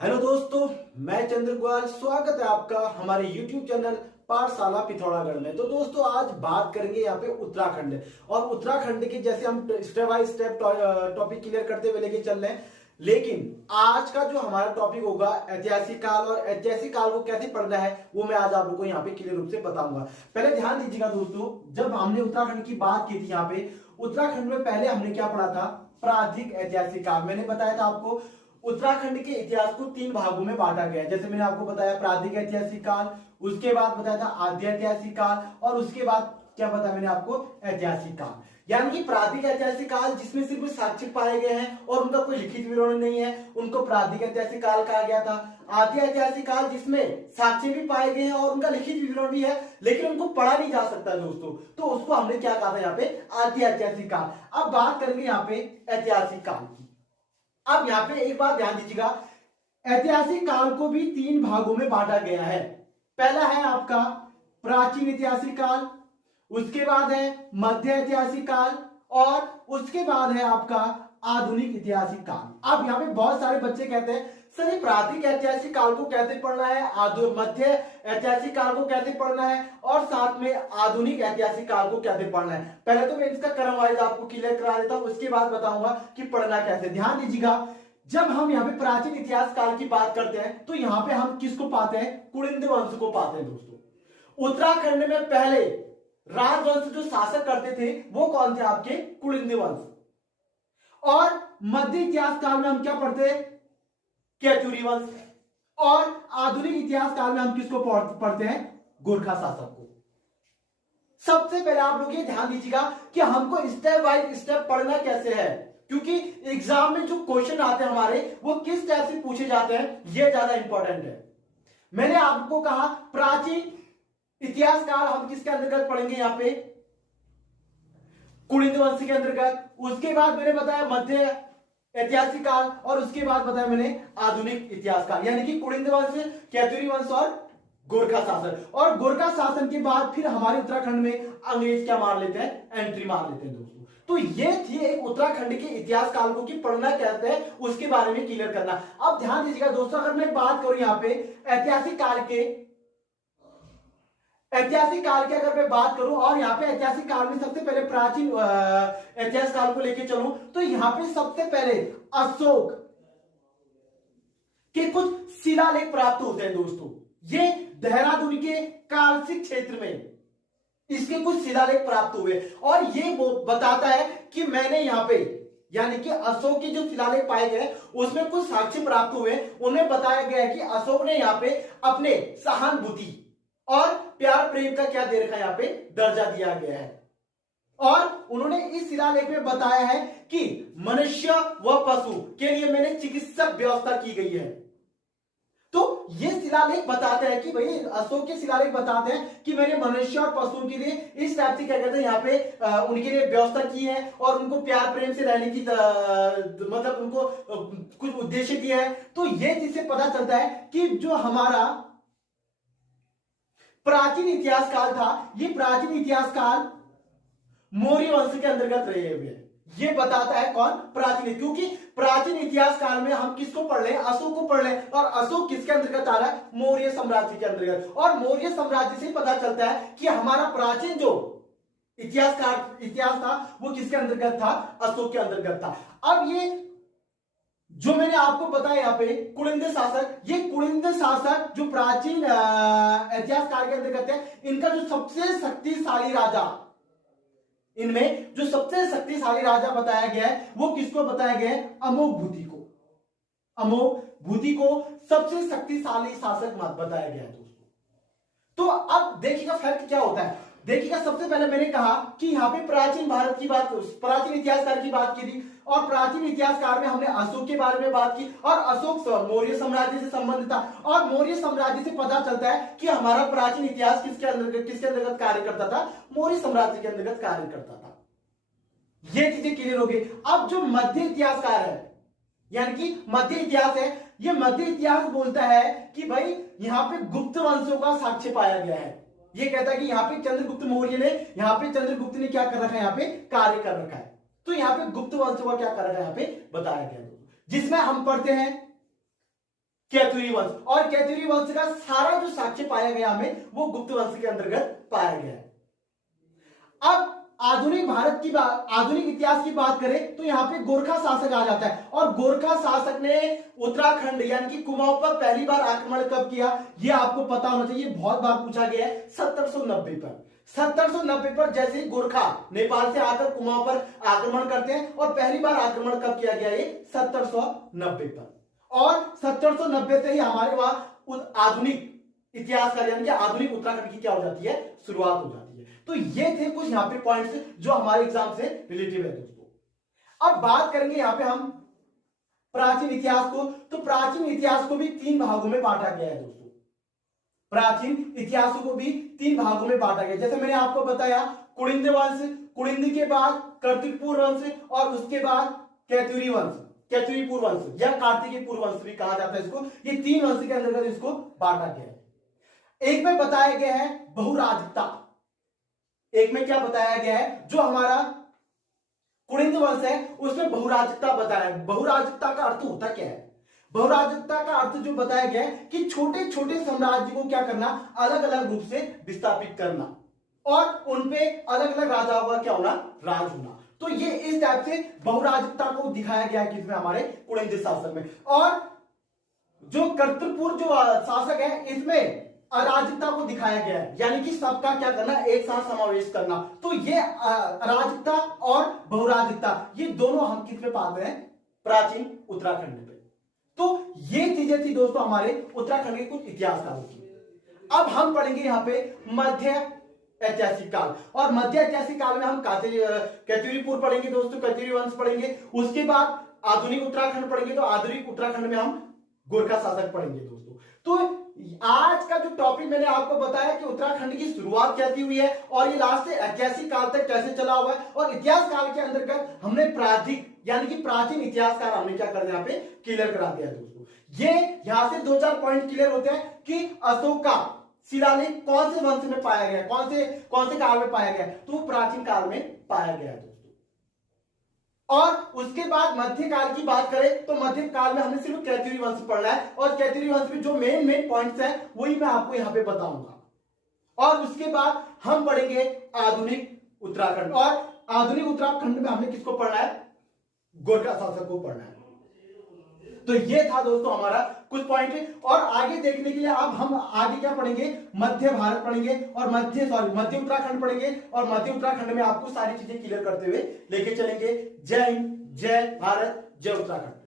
Hello दोस्तों, मैं चंद्र ग्वाल। स्वागत है आपका हमारे YouTube चैनल पाठशाला पिथौरागढ़ में। तो दोस्तों, आज बात करेंगे यहाँ पे उत्तराखंड और उत्तराखंड के जैसे हम step by step topic clear करते हुए लेके चल रहे हैं। लेकिन आज का जो हमारा टॉपिक होगा ऐतिहासिक काल, और ऐतिहासिक काल को कैसे पढ़ना है वो मैं आज आप लोगों को यहाँ पे क्लियर रूप से बताऊंगा। पहले ध्यान दीजिएगा दोस्तों, जब हमने उत्तराखंड की बात की थी यहाँ पे उत्तराखंड में पहले हमने क्या पढ़ा था? प्रारंभिक ऐतिहासिक काल। मैंने बताया था आपको उत्तराखंड के इतिहास को 3 भागों में बांटा गया है। जैसे मैंने आपको बताया प्रारंभिक ऐतिहासिक काल, उसके बाद बताया था आद्य ऐतिहासिक काल, और उसके बाद क्या बताया मैंने आपको? ऐतिहासिक काल। यानी कि प्रारंभिक ऐतिहासिक काल जिसमें सिर्फ साक्ष्य पाए गए हैं और उनका कोई लिखित विवरण नहीं है, उनको प्रारंभिक ऐतिहासिक काल कहा गया था। आद्य ऐतिहासिक काल जिसमें साक्ष्य भी पाए गए हैं और उनका लिखित विवरण भी है, लेकिन उनको पढ़ा नहीं जा सकता दोस्तों, तो उसको हमने क्या कहा था यहाँ पे? आद्य ऐतिहासिक काल। अब बात करेंगे यहाँ पे ऐतिहासिक काल की। अब यहां पे एक बात ध्यान दीजिएगा, ऐतिहासिक काल को भी 3 भागों में बांटा गया है। पहला है आपका प्राचीन ऐतिहासिक काल, उसके बाद है मध्य ऐतिहासिक काल, और उसके बाद है आपका आधुनिक ऐतिहासिक काल। अब यहाँ पे बहुत सारे बच्चे कहते हैं सर ये प्राचीन ऐतिहासिक काल को कैसे पढ़ना है, मध्य ऐतिहासिक काल को कैसे पढ़ना है, और साथ में आधुनिक ऐतिहासिक काल को कैसे पढ़ना है। पहले तो मैं इसका क्रम वाइज आपको क्लियर करा देता हूं, उसके बाद बताऊंगा कि पढ़ना कैसे। ध्यान दीजिएगा, जब हम यहाँ पे प्राचीन इतिहास काल की बात करते हैं तो यहाँ पे हम किसको पाते हैं? कुलिंद वंश को पाते हैं दोस्तों। उत्तराखंड में पहले राजवंश जो शासक करते थे वो कौन थे? आपके कुलिंद वंश। और मध्य इतिहास काल में हम क्या पढ़ते हैं? केतुरी वंश। और आधुनिक इतिहास काल में हम किसको पढ़ते हैं? गोरखा शासक को। सबसे पहले आप लोग ये ध्यान दीजिएगा कि हमको स्टेप बाय स्टेप पढ़ना कैसे है, क्योंकि एग्जाम में जो क्वेश्चन आते हैं हमारे वो किस टाइप से पूछे जाते हैं ये ज्यादा इंपॉर्टेंट है। मैंने आपको कहा प्राचीन इतिहास काल हम किसके अंतर्गत पढ़ेंगे? यहाँ पे कुलिंद वंश के अंतर्गत। उसके बाद मैंने बताया मध्य ऐतिहासिक काल, और उसके बाद बताया मैंने आधुनिक इतिहास काल, यानी कि कुलिंद वंश, केतुरी वंश और गोरखा शासन। और गोरखा शासन के बाद फिर हमारे उत्तराखंड में अंग्रेज क्या मार लेते हैं? एंट्री मार लेते हैं दोस्तों। तो ये थी एक उत्तराखंड के इतिहास काल को कि पढ़ना कहते हैं उसके बारे में क्लियर करना। अब ध्यान दीजिएगा दोस्तों, अगर मैं बात करूं यहाँ पे ऐतिहासिक काल की अगर मैं बात करूं, और यहाँ पे ऐतिहासिक काल में सबसे पहले प्राचीन इतिहास काल को लेके चलूं, तो यहाँ पे सबसे पहले अशोक के कुछ शिलालेख प्राप्त होते हैं दोस्तों। ये देहरादून के कालसिक क्षेत्र में इसके कुछ शिलालेख प्राप्त हुए, और ये वो बताता है कि मैंने यहाँ पे, यानी कि अशोक के जो शिलालेख पाए गए उसमें कुछ साक्ष्य प्राप्त हुए। उन्हें बताया गया है कि अशोक ने यहाँ पे अपने सहानुभूति और प्यार प्रेम का क्या दे रखा है? यहाँ पे दर्जा दिया गया है। और उन्होंने इस शिलालेख में बताया है कि मनुष्य व पशु के लिए मैंने चिकित्सक व्यवस्था की गई है। तो ये शिलालेख बताते हैं कि भाई, अशोक के शिलालेख बताते हैं कि मैंने मनुष्य और पशुओं के लिए इस टाइप से क्या कहते हैं यहाँ पे उनके लिए व्यवस्था की है, और उनको प्यार प्रेम से रहने की मतलब उनको कुछ उद्देश्य दिया है। तो ये चीज से पता चलता है कि जो हमारा प्राचीन इतिहास काल था, ये प्राचीन इतिहास काल मौर्य वंश के अंतर्गत रहे हुए। ये बताता है कौन? प्राचीन, क्योंकि प्राचीन इतिहास काल में हम किसको पढ़ रहे हैं? अशोक को पढ़ रहे हैं, और अशोक किसके अंतर्गत आ रहा है? मौर्य साम्राज्य के अंतर्गत। और मौर्य साम्राज्य से पता चलता है कि हमारा प्राचीन जो इतिहास था वो किसके अंतर्गत था? अशोक के अंतर्गत था। अब ये जो मैंने आपको बताया यहाँ पे कुलिंद शासक, ये कुलिंद शासक जो प्राचीन इतिहास काल के अंतर्गत है, इनका जो सबसे शक्तिशाली राजा, इनमें जो सबसे शक्तिशाली राजा बताया गया है वो किसको बताया गया है? अमोघ भूति को। अमोघ भूति को सबसे शक्तिशाली शासक मत बताया गया है दोस्तों। तो अब देखिएगा फैक्ट क्या होता है। देखिएगा, सबसे पहले मैंने कहा कि यहाँ पे प्राचीन भारत की बात, प्राचीन इतिहासकार की बात की थी, और प्राचीन इतिहासकार में हमने अशोक के बारे में बात की, और अशोक मौर्य साम्राज्य से संबंधित था। और मौर्य साम्राज्य से पता चलता है कि हमारा प्राचीन इतिहास किसके अंतर्गत कार्य करता था? मौर्य साम्राज्य के अंतर्गत कार्य करता था। ये चीजें क्लियर हो गई। अब जो मध्य इतिहासकार है, यानी कि मध्य इतिहास है, ये मध्य इतिहास बोलता है कि भाई यहाँ पे गुप्त वंशों का साक्ष्य पाया गया है। ये कहता है कि यहाँ पे चंद्रगुप्त मौर्य ने, यहाँ पे चंद्रगुप्त ने क्या कर रखा है? यहाँ पे कार्य कर रखा है। तो यहाँ पे गुप्त वंशों का क्या कर रखा है? यहाँ पे बताया गया, जिसमें हम पढ़ते हैं कैथुरी वंश, और कैथुरी वंश का सारा जो साक्ष्य पाया गया हमें वो गुप्त वंश के अंतर्गत पाया गया है। अब आधुनिक भारत की बात, आधुनिक इतिहास की बात करें तो यहाँ पे गोरखा शासक आ जाता है, और गोरखा शासक ने उत्तराखंड यानी कि कुमाऊं पर पहली बार आक्रमण कब किया, ये आपको पता होना चाहिए, बहुत बार पूछा गया है। 1790 पर, 1790 पर जैसे ही गोरखा नेपाल से आकर कुमाऊं पर आक्रमण करते हैं, और पहली बार आक्रमण कब किया गया, ये 1790 पर, और 1790 से ही हमारे वहां आधुनिक इतिहास का यानी कि आधुनिक उत्तराखंड की क्या हो जाती है, शुरुआत हो जाती है। तो ये थे कुछ यहाँ पे पॉइंट्स जो हमारे एग्जाम से रिलेटिव है दोस्तों। अब बात करेंगे यहाँ पे हम प्राचीन इतिहास को, तो प्राचीन इतिहास को भी 3 भागों में बांटा गया है दोस्तों। प्राचीन इतिहास को भी 3 भागों में बांटा गया, जैसे मैंने आपको बताया कुलिंद वंश, कुलिंद के बाद कर्तिकपुर वंश, और उसके बाद कैथुरी वंश, कैथुरीपुर वंश या कार्तिकीपुर वंश भी कहा जाता है इसको। ये 3 वंश के अंतर्गत इसको बांटा गया है। एक में बताया गया है बहुराजकता, एक में क्या बताया गया है, जो हमारा कुलिंद वंश है उसमें बहुराजकता बताया है। बहुराजकता का अर्थ होता क्या है, बहुराजकता का अर्थ जो बताया गया है कि छोटे छोटे साम्राज्य को क्या करना, अलग अलग रूप से विस्थापित करना, और उनपे अलग अलग राजाओं का क्या होना, राज होना। तो ये इस टाइप से बहुराजकता को दिखाया गया है किसमें, हमारे कुलिंद शासन में। और जो कर्तपुर जो शासक है इसमें अराजकता को दिखाया गया है, यानी कि सबका क्या करना, एक साथ समावेश करना। तो ये अराजकता और बहुराजकता ये दोनों हम किस पे पाते हैं, प्राचीन उत्तराखंड पे। तो ये चीजें थी दोस्तों हमारे उत्तराखंड के कुछ इतिहासकारों की। अब हम पढ़ेंगे यहाँ पे मध्य ऐतिहासिक काल, और मध्य ऐतिहासिक काल में हम कैथुरीपुर पढ़ेंगे दोस्तों, कैथुरी वंश पढ़ेंगे। उसके बाद आधुनिक उत्तराखंड पढ़ेंगे, तो आधुनिक उत्तराखंड में हम गोरखा शासक पढ़ेंगे दोस्तों। तो आज का जो टॉपिक मैंने आपको बताया कि उत्तराखंड की शुरुआत कैसी हुई है, और ये लास्ट से ऐतिहासिक काल तक कैसे चला हुआ है, और इतिहास काल के अंतर्गत हमने प्राचीन यानी कि प्राचीन इतिहासकार हमने क्या कर दिया, यहाँ पे क्लियर करा दिया दोस्तों। ये यहां से 2-4 पॉइंट क्लियर होते हैं कि अशोक का शिलालेख कौन से वंश में पाया गया, कौन से काल में पाया गया, तो प्राचीन काल में पाया गया दोस्तों। और उसके बाद मध्य काल की बात करें तो मध्य काल में हमने सिर्फ कैथुरी वंश पढ़ना है, और कैथुरी वंश में जो मेन पॉइंट्स हैं वही मैं आपको यहां पे बताऊंगा। और उसके बाद हम पढ़ेंगे आधुनिक उत्तराखंड, और आधुनिक उत्तराखंड में हमने किसको पढ़ना है, गोरखा शासक को पढ़ना है। तो ये था दोस्तों हमारा कुछ पॉइंट, और आगे देखने के लिए अब हम आगे क्या पढ़ेंगे, मध्य भारत पढ़ेंगे, और मध्य उत्तराखंड पढ़ेंगे, और मध्य उत्तराखंड में आपको सारी चीजें क्लियर करते हुए लेके चलेंगे। जय हिंद, जय भारत, जय उत्तराखंड।